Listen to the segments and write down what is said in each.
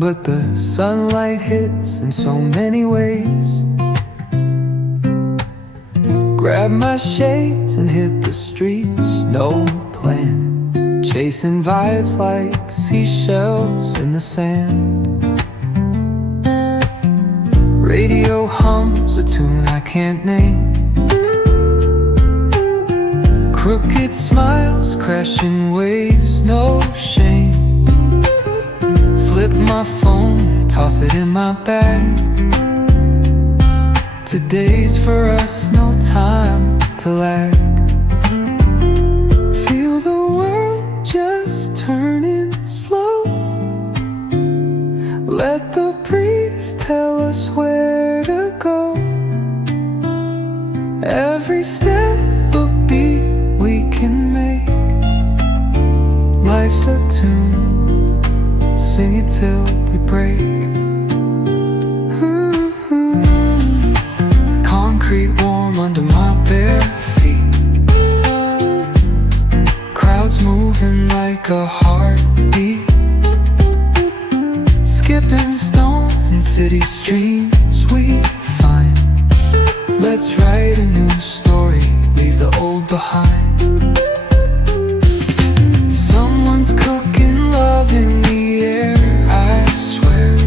but the sunlight hits in so many ways. Grab my shades and hit the streets, no plan, chasing vibes like seashells in the sand. Radio hums a tune I can't name. Crooked smiles, crashing waves, no shame. Flip my phone, toss it in my bag. Today's for us, no time to lag. Feel the world just turning slow. Let the breeze tell us where to go. Every step a beat we can make. Life's a tune, sing it till we break. Concrete warm under my bare feet. Crowds moving like a heartbeat. Skipping stones in city streams we find. Let's write a new story, leave the old behind. Someone's cooking love in the air, I swear.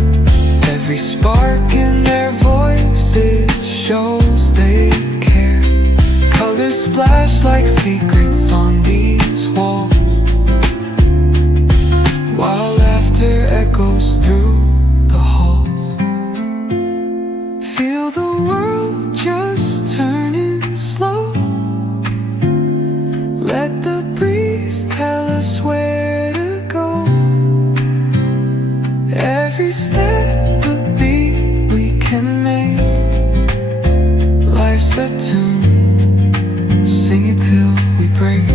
Every spark in their voices shows they care. Colors splash like secrets on these walls, while laughter echoes through the halls. Feel the world just turning slow. Let the breeze tell us where to go. Every step a beat we can make. Life's a tune, sing it till we break.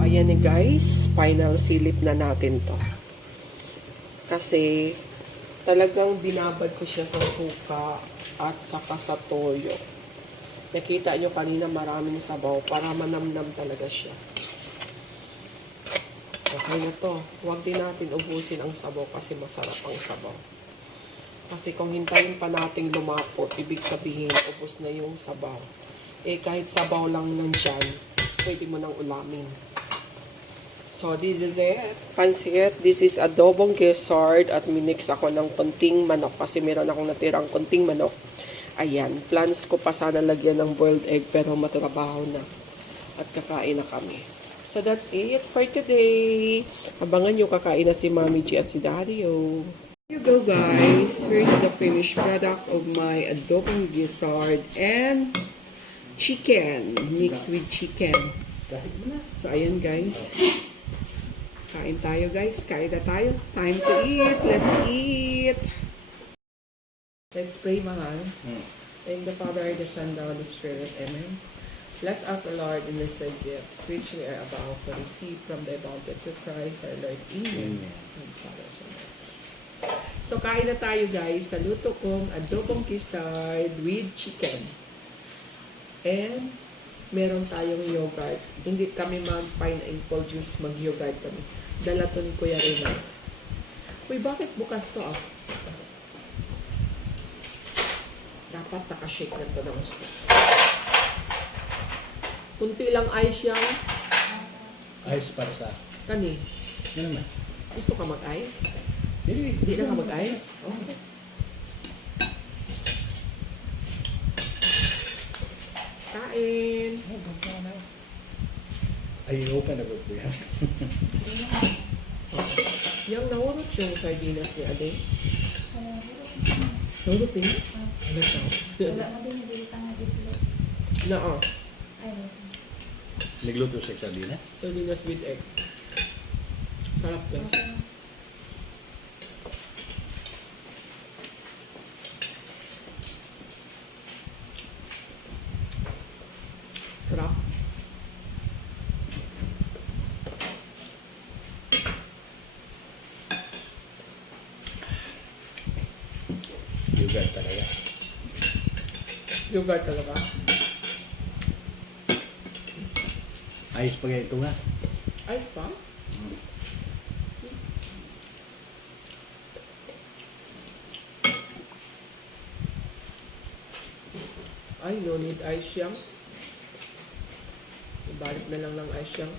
Ayan eh guys, final silip na natin to. Kasi talagang binabad ko siya sa suka at saka sa toyo. Nakita nyo kanina maraming sabaw para manamnam talaga siya. Okay na to. Huwag din natin ubusin ang sabaw kasi masarap ang sabaw. Kasi kung hintayin pa nating lumapot, ibig sabihin ubos na yung sabaw. Eh kahit sabaw lang nandyan, pwede mo nang ulamin. So this is it. Pansit. This is adobong gizzard at minix ako ng konting manok kasi meron akong natirang konting manok. Ayan, plans ko pa sana lagyan ng boiled egg pero matrabaho na. At kakain na kami. So that's it for today. Abangan nyo kakain na si Mami G at si Daddy O. Here you go guys. Here's the finished product of my adobong gizzard and chicken. Mixed with chicken. So ayan guys. Kain tayo guys. Kain na tayo. Time to eat. Let's eat. Let's pray, mahal. Thank the Father, the Son, the Holy Spirit. Amen. Bless us, O Lord, in this gifts which we are about to receive from the bounty of Christ, our Lord. Amen. So, kain na tayo, guys, sa luto kong adobong gizzard with chicken. And, meron tayong yogurt. Hindi kami mag-pineapple juice, mag-yogurt kami. Dala to ni Kuya Rina. Uy, bakit bukas to ah? Dapat nakashake na ito ng gusto. Kunti lang ice yan. Ice para sa... Kani? Yan naman. Gusto ka mag-ice? Hindi na ka mag-ice? Oh. Kain! Ay, open na ba po yan? Yung nahurot yung sardinas ni Ade. Nahurot din? Ano sa? Wala mo din nabilitang na dito. Oo. Nagluto siya sardinas? Sardinas with egg. Sarap lang. Sarap. yogurt talaga. Yogurt talaga. Ayos pa ito nga. Ice pa? Ay, no need ice yang. Ibalik na lang ng ice yang.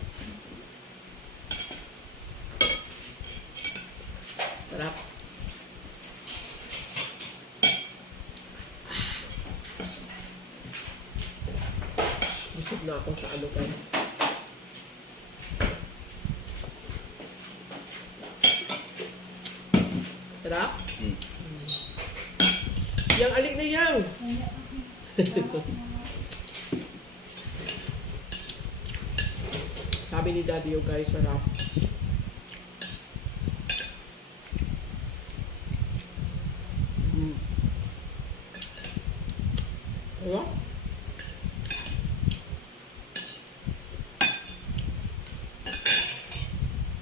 Sarap. Busog na ako sa ano guys. Sarap? Yang alik na yang! Sabi ni Daddy yung guys, sarap. Ano?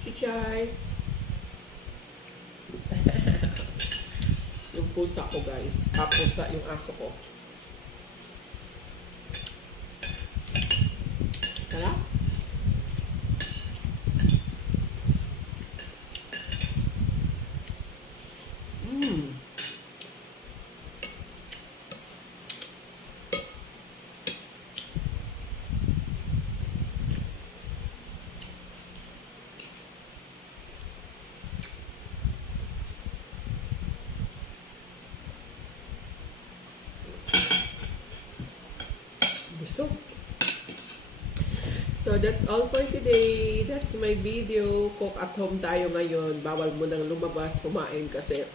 Chichay! Yung pusa ko guys. Pusa yung aso ko. Tara? So that's all for today. That's my video. Cook at home tayo ngayon. Bawal mo nang lumabas kumain kasi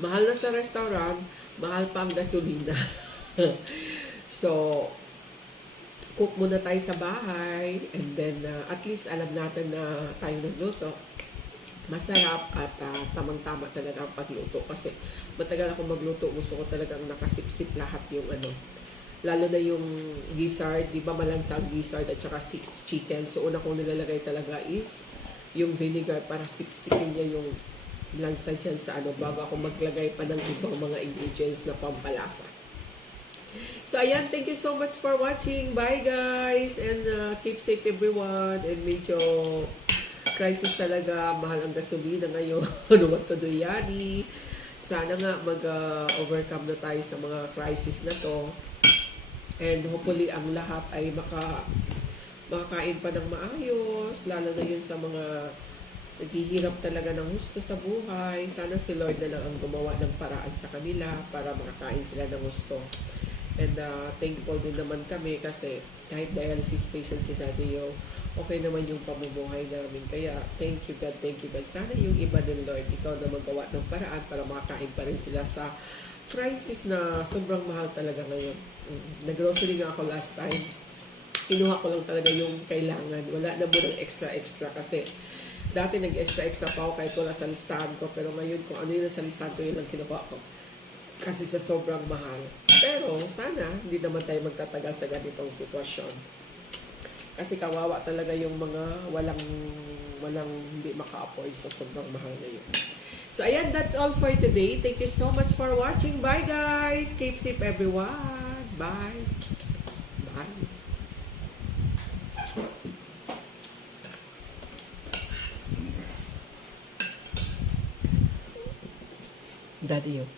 mahal na sa restaurant, mahal pa ang gasolina. So, cook muna tayo sa bahay and then at least alam natin na tayo nagluto. Masarap at tamang-tama talaga ang pagluto kasi matagal ako magluto. Gusto ko talagang nakasip-sip lahat yung ano. Lalo na yung gizzard, di ba malansa ang gizzard at saka chicken. So, una kong nilalagay talaga is yung vinegar para sipsipin niya yung lansa dyan sa ano bago ako maglagay pa ng ibang mga ingredients na pampalasa. So, ayan. Thank you so much for watching. Bye, guys. And keep safe, everyone. And medyo crisis talaga. Mahal ang gasolina ngayon. What to do, Yani? Sana nga mag-overcome na tayo sa mga crisis na to. And hopefully, ang lahat ay makakain pa ng maayos, lalo na yun sa mga naghihirap talaga ng gusto sa buhay. Sana si Lord na lang ang gumawa ng paraan sa kanila para makakain sila ng gusto. And thankful din naman kami kasi kahit dialysis patient si Daddy Yo, okay naman yung pamumuhay namin. Kaya thank you God, thank you God. Sana yung iba din Lord, ikaw na magawa ng paraan para makakain pa rin sila sa crisis na sobrang mahal talaga ngayon. Nag-grocery nga ako last time. Kinuha ko lang talaga yung kailangan. Wala na mo ng extra-extra kasi dati nag-extra-extra pa ako kahit wala sa listahan ko. Pero ngayon kung ano yun sa listahan ko, yun ang kinuha ko. Kasi sa sobrang mahal. Pero sana hindi naman tayo magtatagal sa ganitong sitwasyon. Kasi kawawa talaga yung mga walang hindi maka-afford sa sobrang mahal na yun. So, ayan, that's all for today. Thank you so much for watching. Bye, guys. Keep safe, everyone. Bye. Bye. Daddy, yo.